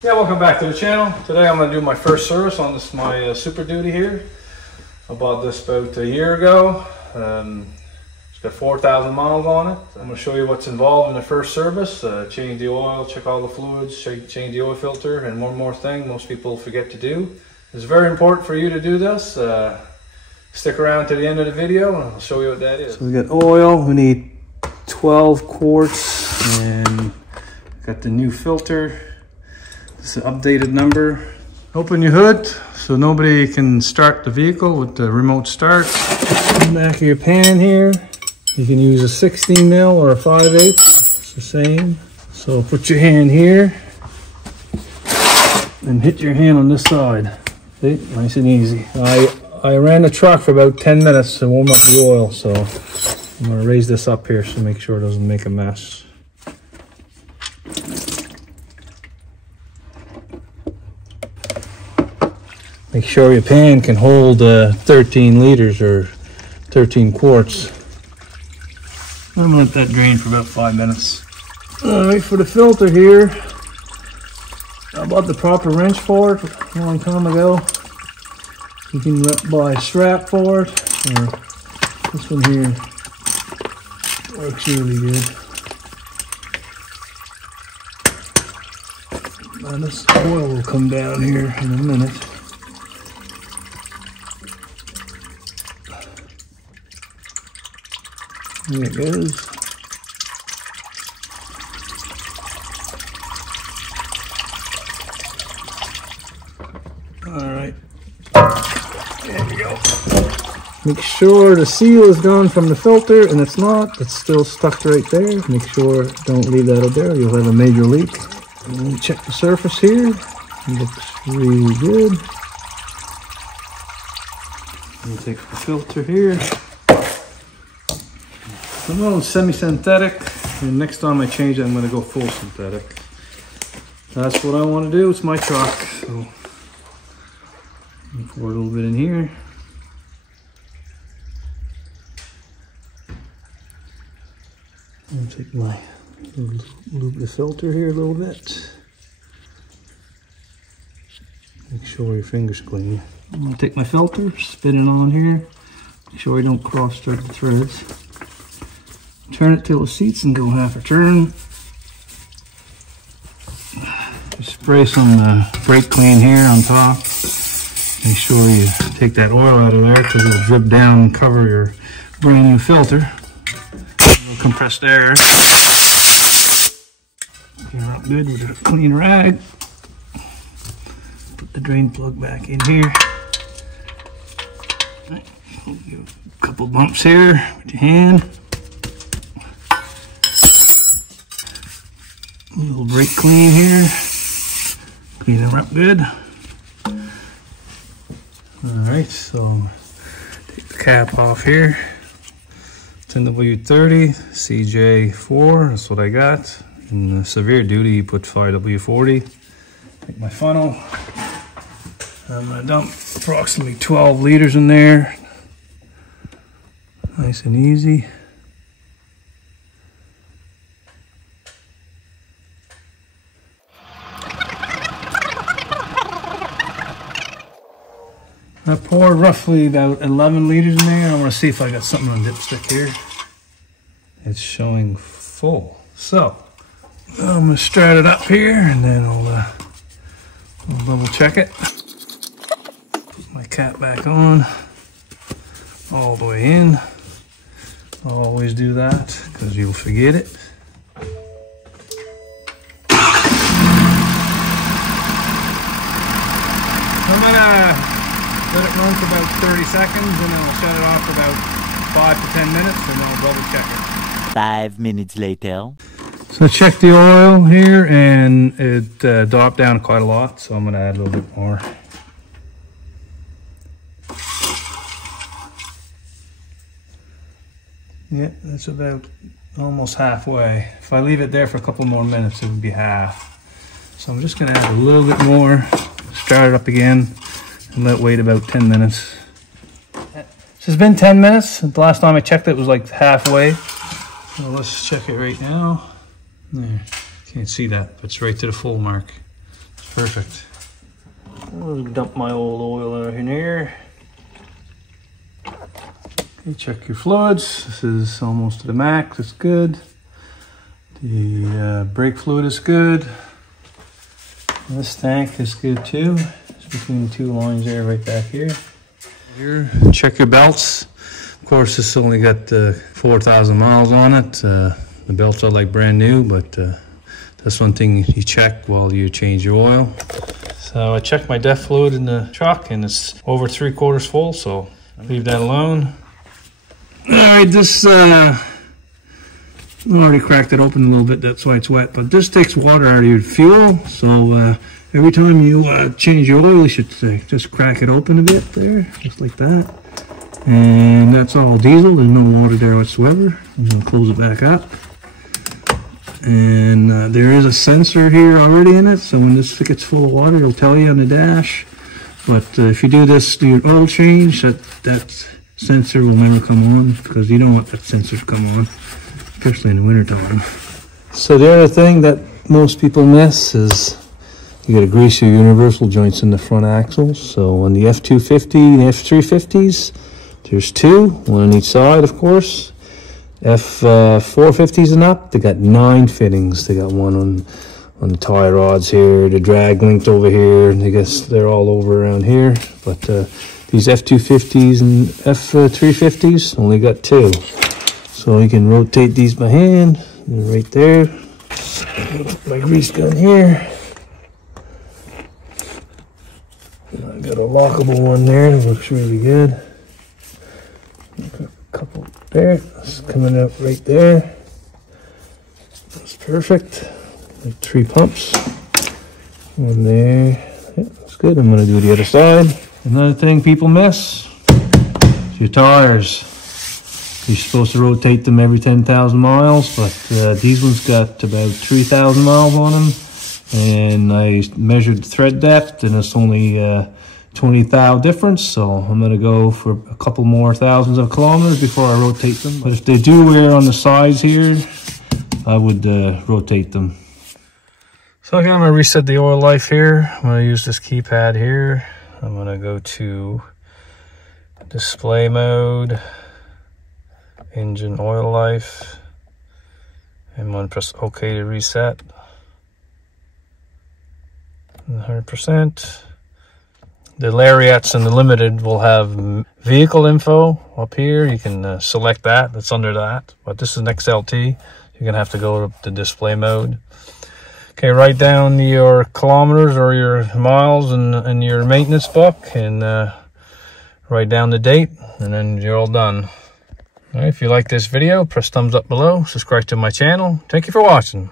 Yeah, welcome back to the channel. Today I'm going to do my first service on this my Superduty here. I bought this about a year ago. It's got 4,000 miles on it. I'm going to show you what's involved in the first service. Change the oil, check all the fluids, change the oil filter, and one more thing most people forget to do. It's very important for you to do this. Stick around to the end of the video and I'll show you what that is. So we got oil, we need 12 quarts, and got the new filter. It's an updated number. Open your hood so nobody can start the vehicle with the remote start. In the back of your pan here, you can use a 16 mil or a 5/8. It's the same. So put your hand here and hit your hand on this side. See, nice and easy. I ran the truck for about 10 minutes to warm up the oil, so I'm gonna raise this up here so make sure it doesn't make a mess. Make sure your pan can hold 13 liters or 13 quarts. I'm gonna let that drain for about 5 minutes. Alright, for the filter here, I bought the proper wrench for it a long time ago. You can buy a strap for it, or this one here works really good. Now this oil will come down here in a minute. There it goes. All right, there we go. Make sure the seal is gone from the filter, and it's not. It's still stuck right there. Make sure, don't leave that out there. You'll have a major leak. And then check the surface here. It looks really good. I'll take the filter here. I'm going semi-synthetic, and next time I change it, I'm going to go full synthetic. That's what I want to do. It's my truck, so pour a little bit in here. I'll take my lube the filter here a little bit. Make sure your finger's clean. I'm going to take my filter, spin it on here. Make sure I don't cross thread the threads. Turn it till the seats and go half a turn. Just spray some brake clean here on top. Make sure you take that oil out of there because it'll drip down and cover your brand new filter. A little compressed air. Clean her up good with a clean rag. Put the drain plug back in here. Right. Give a couple bumps here with your hand. A little brake clean here. Clean them up good. Alright, so take the cap off here. 10W30, CJ4, that's what I got. In the severe duty, you put 5W40. Take my funnel. I'm going to dump approximately 12 liters in there. Nice and easy. I poured roughly about 11 liters in there. I want to see if I got something on dipstick here. It's showing full. So I'm going to start it up here and then I'll double check it. Put my cap back on all the way in. I'll always do that because you'll forget it. I'm gonna let it run for about 30 seconds and then I'll shut it off for about 5 to 10 minutes and then I'll double check it. 5 minutes later. So I checked the oil here and it dropped down quite a lot, so I'm going to add a little bit more. Yeah, that's about almost halfway. If I leave it there for a couple more minutes, it would be half. So I'm just going to add a little bit more, start it up again. And let it wait about 10 minutes. So it's been 10 minutes. The last time I checked it was like halfway. So let's check it right now. There. Can't see that, but it's right to the full mark. Let's perfect. I'll dump my old oil in here. Okay, check your fluids. This is almost to the max. It's good. The brake fluid is good. This tank is good too. It's between the two lines there, right back here. Here, check your belts. Of course, this only got 4,000 miles on it. The belts are like brand new, but that's one thing you check while you change your oil. So I checked my def fluid in the truck, and it's over 3/4 full, so leave that alone. All right, this I already cracked it open a little bit, that's why it's wet, but this takes water out of your fuel, so every time you change your oil, you should just crack it open a bit there, just like that. And that's all diesel, there's no water there whatsoever. I'm going to close it back up. And there is a sensor here already in it, so when this gets full of water, it'll tell you on the dash. But if you do your oil change, that sensor will never come on, because you don't want that sensor to come on, especially in the winter time. So the other thing that most people miss is you got to grease your universal joints in the front axles. So on the F250 and the F350s, there's two, one on each side, of course. F450s and up, they got 9 fittings. They got one on the tie rods here, the drag linked over here, and I guess they're all over around here. But these F250s and F350s only got 2. So you can rotate these by hand, right there. My grease gun here. I got a lockable one there that looks really good. A couple there, it's coming out right there. That's perfect. Like 3 pumps. One there. Yeah, that's good. I'm going to do the other side. Another thing people miss is your tires. You're supposed to rotate them every 10,000 miles, but these ones got about 3,000 miles on them. And I measured the thread depth, and it's only 20 thou difference, so I'm going to go for a couple more thousands of kilometers before I rotate them. But if they do wear on the sides here, I would rotate them. So again, I'm going to reset the oil life here. I'm going to use this keypad here. I'm going to go to display mode, engine oil life. I'm going to press OK to reset. 100%. The Lariats and the Limited will have vehicle info up here. You can select that. That's under that. But this is an XLT. You're going to have to go to the display mode. Okay, write down your kilometers or your miles in your maintenance book, and write down the date, and then you're all done. All right, if you like this video, press thumbs up below. Subscribe to my channel. Thank you for watching.